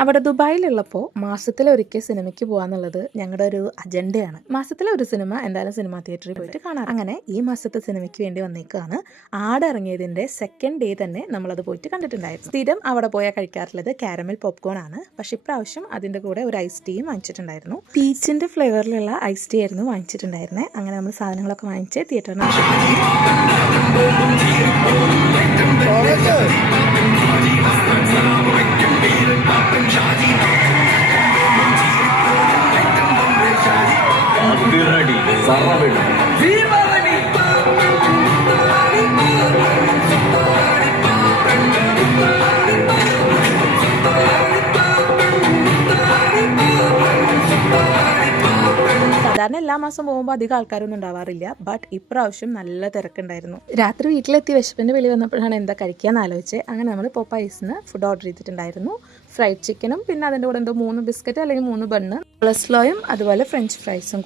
അവിടെ ദുബായിലുള്ളപ്പോൾ മാസത്തിലൊരിക്കൽ സിനിമയ്ക്ക് പോകാന്നുള്ളത് ഞങ്ങളുടെ ഒരു അജണ്ടയാണ്. മാസത്തിലൊരു സിനിമ എന്തായാലും സിനിമാ തിയേറ്ററിൽ പോയിട്ട് കാണാം. അങ്ങനെ ഈ മാസത്തെ സിനിമയ്ക്ക് വേണ്ടി വന്നേക്കാണ്. ആട് ഇറങ്ങിയതിൻ്റെ സെക്കൻഡ് ഡേ തന്നെ നമ്മളത് പോയിട്ട് കണ്ടിട്ടുണ്ടായിരുന്നു. സ്ഥിരം അവിടെ പോയാൽ കഴിക്കാറുള്ളത് കാരമൽ പോപ്കോൺ ആണ്. പക്ഷെ ഇപ്രാവശ്യം അതിൻ്റെ കൂടെ ഒരു ഐസ് ടീയും വാങ്ങിച്ചിട്ടുണ്ടായിരുന്നു. പീച്ചിൻ്റെ ഫ്ലേവറിലുള്ള ഐസ് ടീ ആയിരുന്നു വാങ്ങിച്ചിട്ടുണ്ടായിരുന്നത്. അങ്ങനെ നമ്മൾ സാധനങ്ങളൊക്കെ വാങ്ങിച്ച് തിയേറ്ററിന് സാധാരണ എല്ലാ മാസം പോകുമ്പോൾ അധികം ആൾക്കാരൊന്നും ഉണ്ടാവാറില്ല. ബട്ട് ഇപ്രാവശ്യം നല്ല തിരക്കുണ്ടായിരുന്നു. രാത്രി വീട്ടിലെത്തി വിശപ്പിൻ്റെ വെളി വന്നപ്പോഴാണ് എന്താ കഴിക്കാന്ന് ആലോചിച്ചത്. അങ്ങനെ നമ്മൾ പോപ്പൈസിന് ഫുഡ് ഓർഡർ ചെയ്തിട്ടുണ്ടായിരുന്നു. ഫ്രൈഡ് ചിക്കനും പിന്നെ അതിൻ്റെ കൂടെ എന്തോ 3 ബിസ്ക്കറ്റ് അല്ലെങ്കിൽ 3 ബണ്ണ്, കൊളസ്ട്രോയും അതുപോലെ ഫ്രഞ്ച് ഫ്രൈസും.